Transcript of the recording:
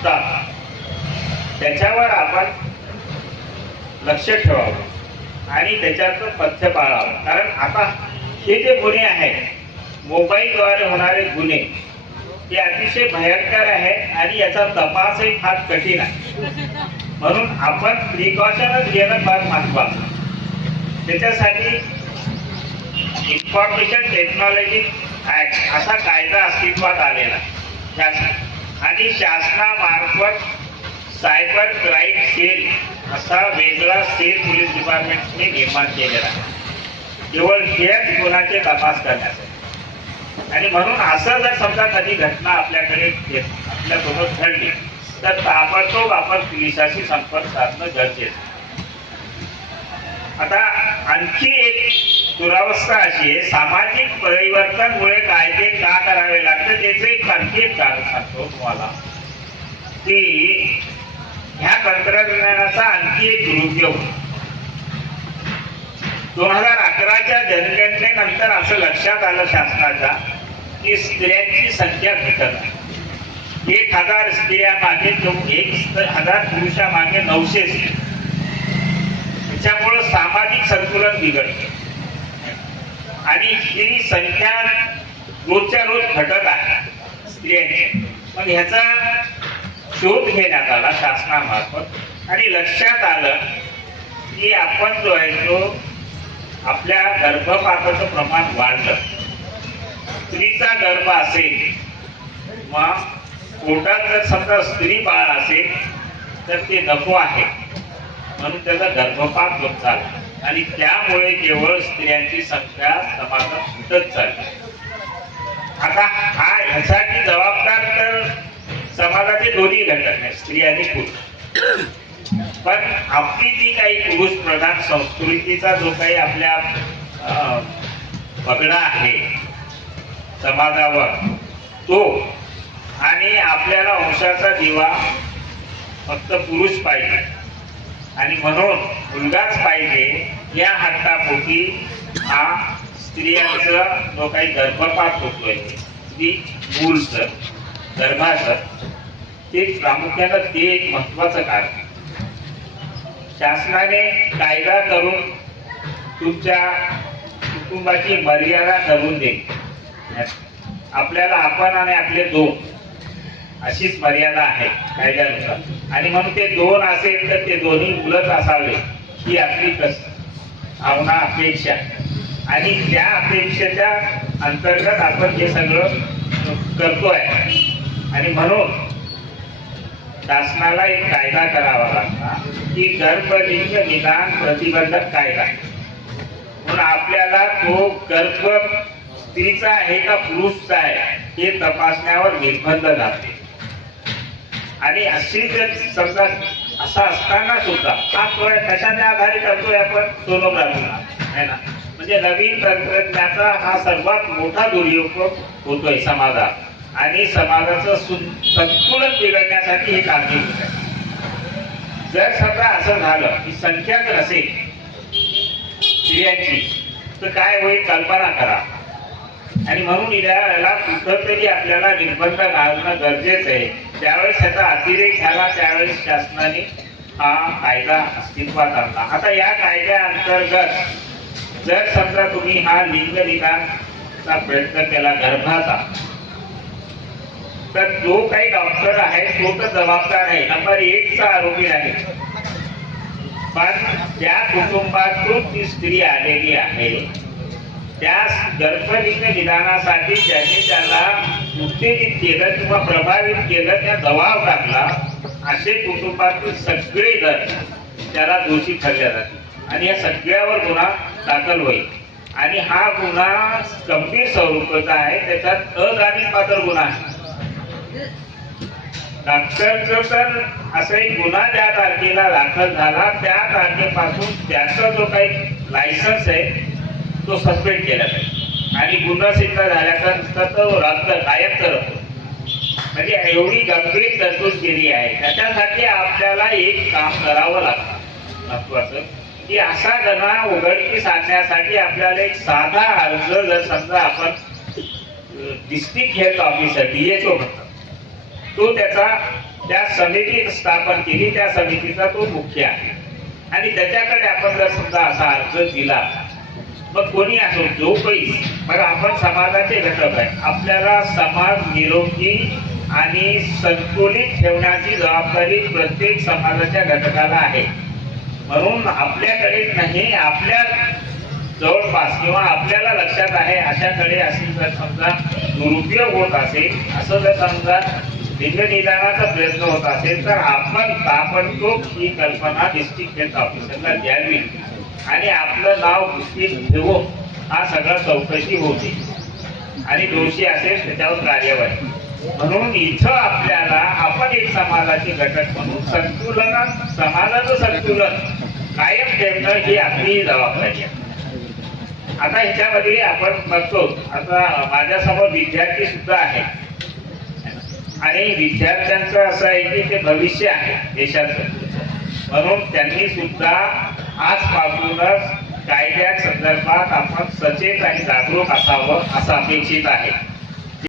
शिकतात त्याच्यावर आपण लक्ष ठेवावं आणि त्याच्यात पथ्य पाळावं. कारण आता हे जे गुन्हे आहेत मोबाईलद्वारे होणारे गुन्हे हे अतिशय भयंकर आहे आणि याचा तपासही फार कठीण आहे. म्हणून आपण प्रिकॉशनच घेणं फार महत्वाचं. त्याच्यासाठी इन्फॉर्मेशन टेक्नॉलॉजी ऍक्ट असा कायदा अस्तित्वात आलेला आणि शासनामार्फत सायबर क्राईम सेल असा वेगळा सेल पोलीस डिपार्टमेंटने निर्माण केलेला आहे केवळ हेच गुन्ह्याचे तपास करण्यासाठी. आणि म्हणून असं जर समजा कधी घटना आपल्याकडे आपल्यासोबत घडली तर ताबडतोब आपण पोलिसाशी संपर्क साधणं गरजेचं. आता आणखी एक दुरावस्था अशी आहे, सामाजिक परिवर्तनमुळे कायदे का करावे लागते त्याचे एक आणखी एक कारण सांगतो तुम्हाला की ह्या तंत्रज्ञानाचा आणखी एक दुरुपयोग. 2011च्या जनगणनेनंतर असं लक्षात आलं शासनाच्या की स्त्रियांची संख्या घटत आहे. 1000 स्त्रिया मागे 1000 पुरुषामागे 900 स्त्री. त्याच्यामुळं सामाजिक संतुलन बिघडते आणि ही संख्या रोजच्या रोज घटत आहे स्त्रियांची. मग ह्याचा शोध घेण्यात आला शासनामार्फत आणि लक्षात आलं की आपण जो आहे तो आपल्या गर्भपाताचं प्रमाण वाढलं. स्त्रीचा गर्भ असेल मग पोटात जर समजा स्त्री बाळ असेल तर ते नको आहे म्हणून त्याचा गर्भपात होत चालला आणि त्यामुळे केवळ स्त्रियांची संख्या समाजात सुटत चालली. आता ह्यासाठी जबाबदार तर समाजाचे दोन्ही घटक आहेत, स्त्री आणि पुरुष. पण आपली जी काही पुरुष प्रधान संस्कृतीचा जो काही आपल्या पगडा आहे समाजावर तो आणि आपल्याला वंशाचा दिवा फक्त पुरुष पाहिजे आणि म्हणून मुलगाच पाहिजे या हट्टापोटी हा स्त्रियांचा जो काही गर्भपात होतोय ती मूलचं गर्भाचं ते प्रामुख्यानं ते एक महत्वाचं कारण. शासनाने कायदा करून तुमच्या कुटुंबाची मर्यादा ठरवून देईल. आपल्याला आपण आणि आपले दोन अशीच मर्यादा आहे कायद्यानुसार आणि म्हणून ते दोन असेल तर ते दोन्ही मुलंच असावे ही आपली भावना अपेक्षा आणि त्या अपेक्षेच्या अंतर्गत आपण हे सगळं करतोय. आणि म्हणून शासनाला एक कायदा करावा लागला की गर्भलिंग निदान प्रतिबंधक कायदा. म्हणून आपल्याला तो गर्भ स्त्रीचा आहे का पुरुषचा आहे हे तपासण्यावर निर्बंध घातले. आणि अशी जर समजा असा असताना सुद्धा हा कशाने आधारित करतोय आपण सोनोग्राफीला आहे ना. म्हणजे नवीन तंत्रज्ञानाचा हा सर्वात मोठा दुरुपयोग होतोय समाजात आणि समाजाचं संतुलन बिघडण्यासाठी हे कारणीभूत आहे. जर समजा असं झालं की संख्याच नसेल स्त्रियांची तर काय होईल कल्पना करा. आणि म्हणून याला कुठंतरी आपल्याला निर्बंध घालणं गरजेचं आहे. ज्यावेळेस त्याचा अतिरेक झाला त्यावेळेस शासनाने हा कायदा अस्तित्वात आणला. आता या कायद्या अंतर्गत जर समजा तुम्ही हा लिंग निदानचा प्रयत्न केला गर्भाचा तर जो काही डॉक्टर आहे तो तर जबाबदार आहे, नंबर 1 चा आरोपी आहे. पण त्या कुटुंबातून ती स्त्री आलेली आहे त्या गर्भलिंग निदानासाठी ज्यांनी त्याला उत्तेजित केलं किंवा प्रभावित केलं त्या दबाव टाकला असे कुटुंबातील सगळे जण त्याला दोषी ठरले जातील आणि या सगळ्यावर गुन्हा दाखल होईल. आणि हा गुन्हा गंभीर स्वरूपाचा आहे. त्याच्यात अजामीनपात्र गुन्हा आहे. डॉक्टरचं तर असा एक गुन्हा ज्या तारखेला दाखल झाला त्या तारखेपासून त्याचा जो काही लायसन्स आहे तो सस्पेंड केला जाईल आणि गुन्हा सिद्ध झाल्यानंतर तो रद्द कायम करतो. म्हणजे एवढी गंभीर तरतूद केली आहे. त्याच्यासाठी आपल्याला एक काम करावं लागतं महत्वाचं की असा गुन्हा उघडकीस आणण्यासाठी आपल्याला एक साधा अर्ज जर समजा आपण डिस्ट्रिक्ट हेल्थ ऑफिसर DHO म्हणतो तो त्या समिती स्थापन केली, त्या समितीचा तो मुख्य आहे आणि त्याच्याकडे आपण जर समजा असा अर्ज दिला, मग कोणी असो जो काही, बघा आपण समाजाचे घटक आहे, आपल्याला समाज निरोगी आणि संतुलित ठेवण्याची जबाबदारी प्रत्येक समाजाच्या घटकाला आहे. म्हणून आपल्याकडे नाही, आपल्या जवळपास किंवा आपल्याला लक्षात आहे अशाकडे अशी जर समजा दुरुपयोग होत असेल, असं जर समजा लिंगनिदानाचा प्रयत्न होत असेल, तर आपण ताबडतोब ही कल्पना डिस्ट्रिक्ट हेल्थ ऑफिसरला द्यावी आणि आपलं नाव पुष्टीत ठेवून हा सगळा चौकशी होती आणि दोषी असेल त्याच्यावर कार्यवाही. म्हणून इथं आपल्याला आपण एक समाजाचे घटक म्हणून समाजाचं संतुलन कायम ठेवणं ही आपली जबाबदारी आहे. आता ह्याच्यामध्ये आपण बघतो, आता माझ्यासमोर विद्यार्थी सुद्धा आहेत आणि विद्यार्थ्यांचं असं आहे की ते भविष्य आहे देशाचं, म्हणून त्यांनी सुद्धा आजपासूनच कायद्या संदर्भात आपण सचेत आणि जागरूक असावं असं अपेक्षित आहे.